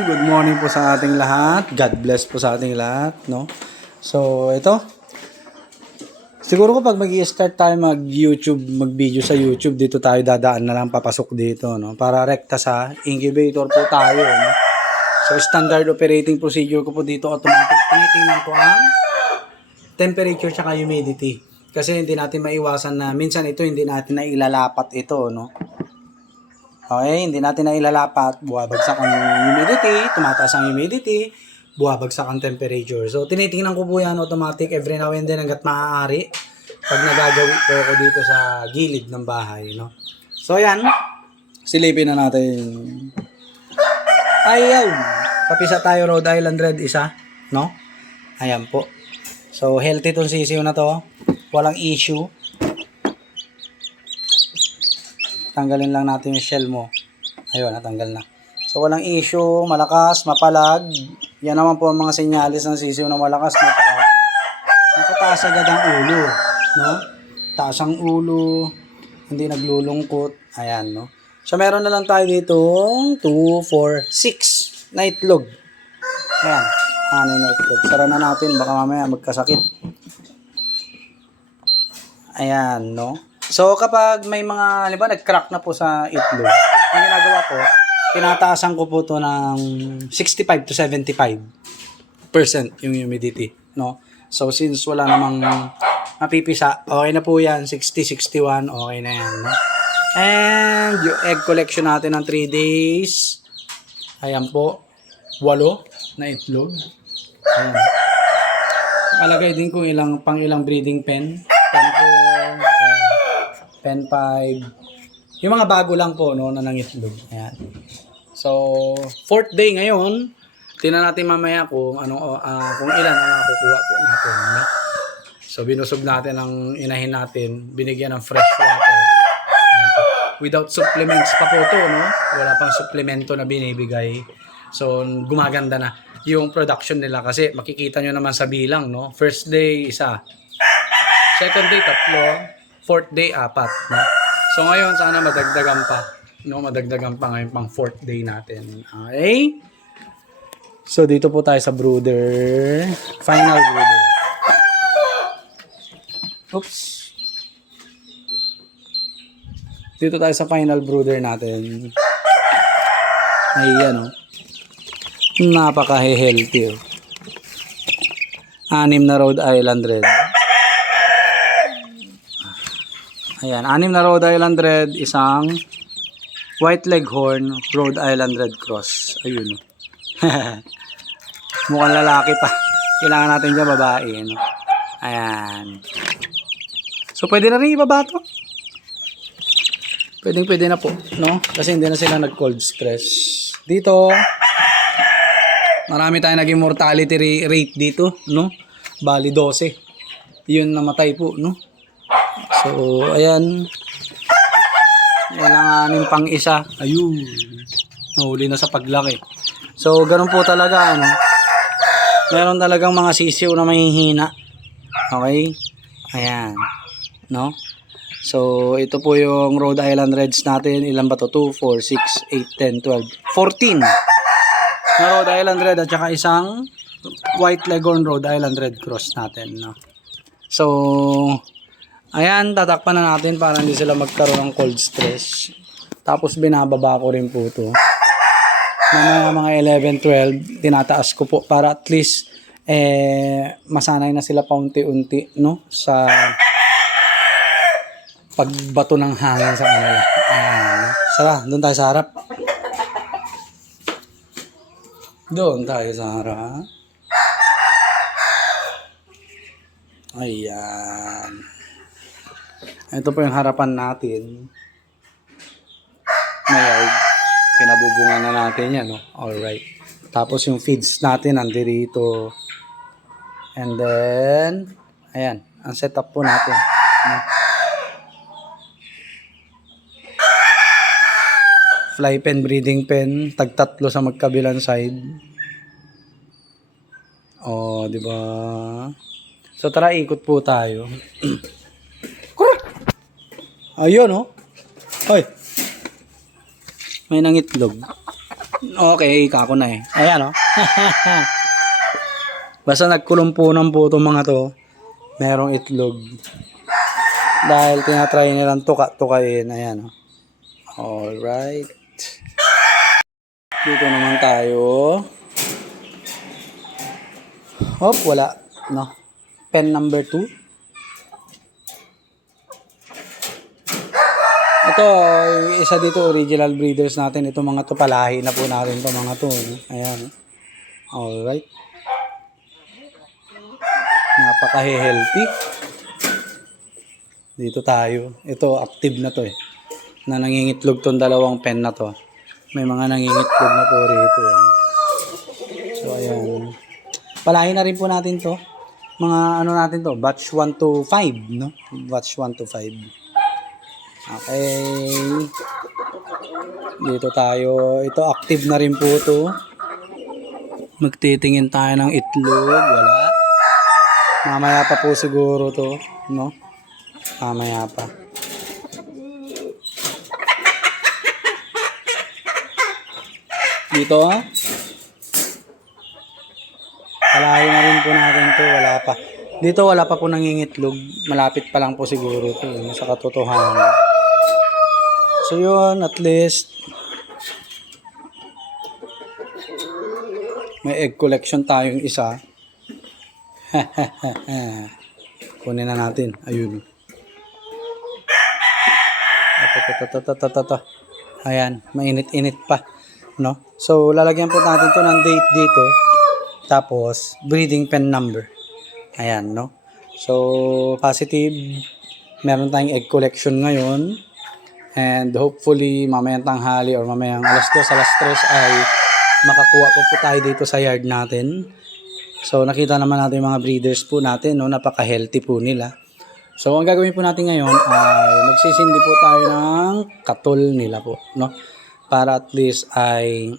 Good morning po sa ating lahat. God bless po sa ating lahat, no? So, ito. Siguro ko pag mag-i-start tayo mag-YouTube, mag-video sa YouTube, dito tayo dadaan na lang papasok dito, no? Para rekta sa incubator po tayo, no? So, standard operating procedure ko po dito, automatic. Tinitingnan ko ang temperature tsaka humidity. Kasi hindi natin maiwasan na minsan ito hindi natin na ilalapat ito, no? Okay, hindi natin na ilalapat, buwabagsak ang humidity, tumataas ang humidity, buwabagsak ang temperature. So, tinitingnan ko po yan automatic every now and then hanggat maaari pag nagagawi po ako dito sa gilid ng bahay, no? So, ayan, silipin na natin. Ayaw, papisa tayo Rhode Island Red isa, no? Ayan po. So, healthy tong sisiw na to, walang issue. Tanggalin lang natin yung shell mo. Ayun, natanggal na. So, walang issue, malakas, mapalag. Yan naman po ang mga senyalis ng sisiw na malakas. Nakataas agad ang ulo. No? Taas ang ulo. Hindi naglulungkot. Ayan, no? So, meron na lang tayo dito 2, 4, 6 na itlog. Ayan, 6 na itlog. Sara na natin, baka mamaya magkasakit. Ayan, no? So, kapag may mga, halimbawa, nag-crack na po sa itlog, ang ginagawa ko, tinataasan ko po to ng 65 to 75% yung humidity, no? So, since wala namang mapipisa, okay na po yan, 60, 61, okay na yan, no? And, yung egg collection natin ng 3 days, ayan po, 8 na itlog. Ayan. Palagay din kung pang ilang breeding pen. Pen 5. Yung mga bago lang po, no, na nangitlog. Ayan. So, 4th day ngayon. Tingnan natin mamaya kung kung ilan ang makukuha po natin, no? So, binusog natin ang inahin natin, binigyan ng fresh water. Ayan po. Without supplements pa po to, no? Wala pang supplemento na binibigay. So, gumaganda na yung production nila kasi makikita nyo naman sa bilang, no? First day, 1. Second day, 3. 4th day, 4, no? So ngayon sana madagdagan pa, no? Madagdagan pa ngayon pang 4th day natin. Okay? So dito po tayo sa brooder, final brooder. Oops. Dito tayo sa final brooder natin. Ayan, oh. Napaka-healthy, oh. 6 na Rhode Island Red. Ayan, 6 na Rhode Island Red, isang White Leghorn Rhode Island Red Cross. Ayun. Mukhang lalaki pa. Kailangan natin dyan babae, no? Ayan. So, pwede na rin ibaba ito. Pwede na po, no? Kasi hindi na sila nag-cold stress. Dito, marami tayong naging mortality rate dito, no? Bali 12. Yun namatay po, no? So, ayan. Kailanganin pang isa. Ayun. Nahuli na sa paglaki. So, ganun po talaga, ano. Meron talagang mga sisiw na mahihina. Okay? Ayan. No? So, ito po yung Rhode Island Reds natin. Ilan ba to? 2, 4, 6, 8, 10, 12, 14. Na Rhode Island Red at saka isang White Leghorn Rhode Island Red Cross natin, no? So, ayan, tatakpan na natin para hindi sila magkaroon ng cold stress. Tapos binababa ko rin po ito. Mga 11, 12, tinataas ko po para at least masanay na sila paunti-unti, no? Sa pagbato ng hangin sa kanila. Ayan. Sara, doon tayo sa harap. Doon tayo sa harap. Ayan. Ito po yung harapan natin. Ngayon, pinabubungan na natin yan, no? Alright. Tapos yung feeds natin nandirito. And then, ayan, ang setup po natin, no? Fly pen, breeding pen, tag-tatlo sa magkabilang side. Oh, di ba? So tara, ikot po tayo. Ayun, oh. Hoy. May nangitlog. Okay, kako na eh. Ayan, oh. Basta nagkulong po ng po itong mga to, merong itlog. Dahil tinatry nilang tuka-tukain. Ayan, oh. Alright. Dito naman tayo. Hop, wala. No. Pen number 2. Ito, isa dito original breeders natin. Ito mga to, palahi na po natin to mga to. No? Ayan. Alright. Napaka-healthy. Dito tayo. Ito, active na to eh. Na nangingitlog tong dalawang pen na to. May mga nangingitlog na po rito. Eh. So, ayan. Palahi na rin po natin to. Mga ano natin to, batch 1 to 5, no? Batch 1 to 5. Okay. Dito tayo. Ito active na rin po to. Magtitingin tayo ng itlog. Wala. Mamaya pa po siguro to, no? Mamaya pa. Dito, palahi na rin po natin to. Wala pa. Dito wala pa po nangingitlog. Malapit pa lang po siguro to. Sa katotohanan. So yun, at least may egg collection tayong isa. Kunin na natin. Ayun. Ayan, mainit-init pa, no? So lalagyan po natin to ng date dito. Tapos breeding pen number. Ayan, no? So positive. Meron tayong egg collection ngayon. And hopefully mamayang tanghali or mamayang alas 2, alas 3 ay makakuha po tayo dito sa yard natin. So nakita naman natin yung mga breeders po natin, no? Napaka-healthy po nila. So ang gagawin po natin ngayon ay magsisindi po tayo ng katol nila po, no? Para at least ay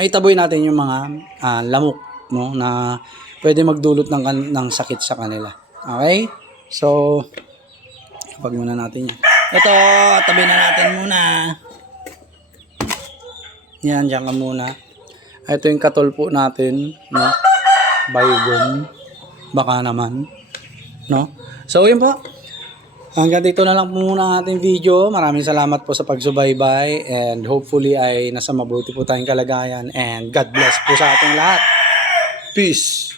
maitaboy natin yung mga lamok, no? Na pwede magdulot ng sakit sa kanila. Okay? So kapag muna natin yan. Ito, tabi na natin muna. Yan, dyan ka muna. Ito yung katol po natin, no? Baygon. Baka naman, no? So, yun po. Hanggang dito na lang po muna ang ating video. Maraming salamat po sa pagsubaybay and hopefully ay nasa mabuti po tayong kalagayan and God bless po sa ating lahat. Peace!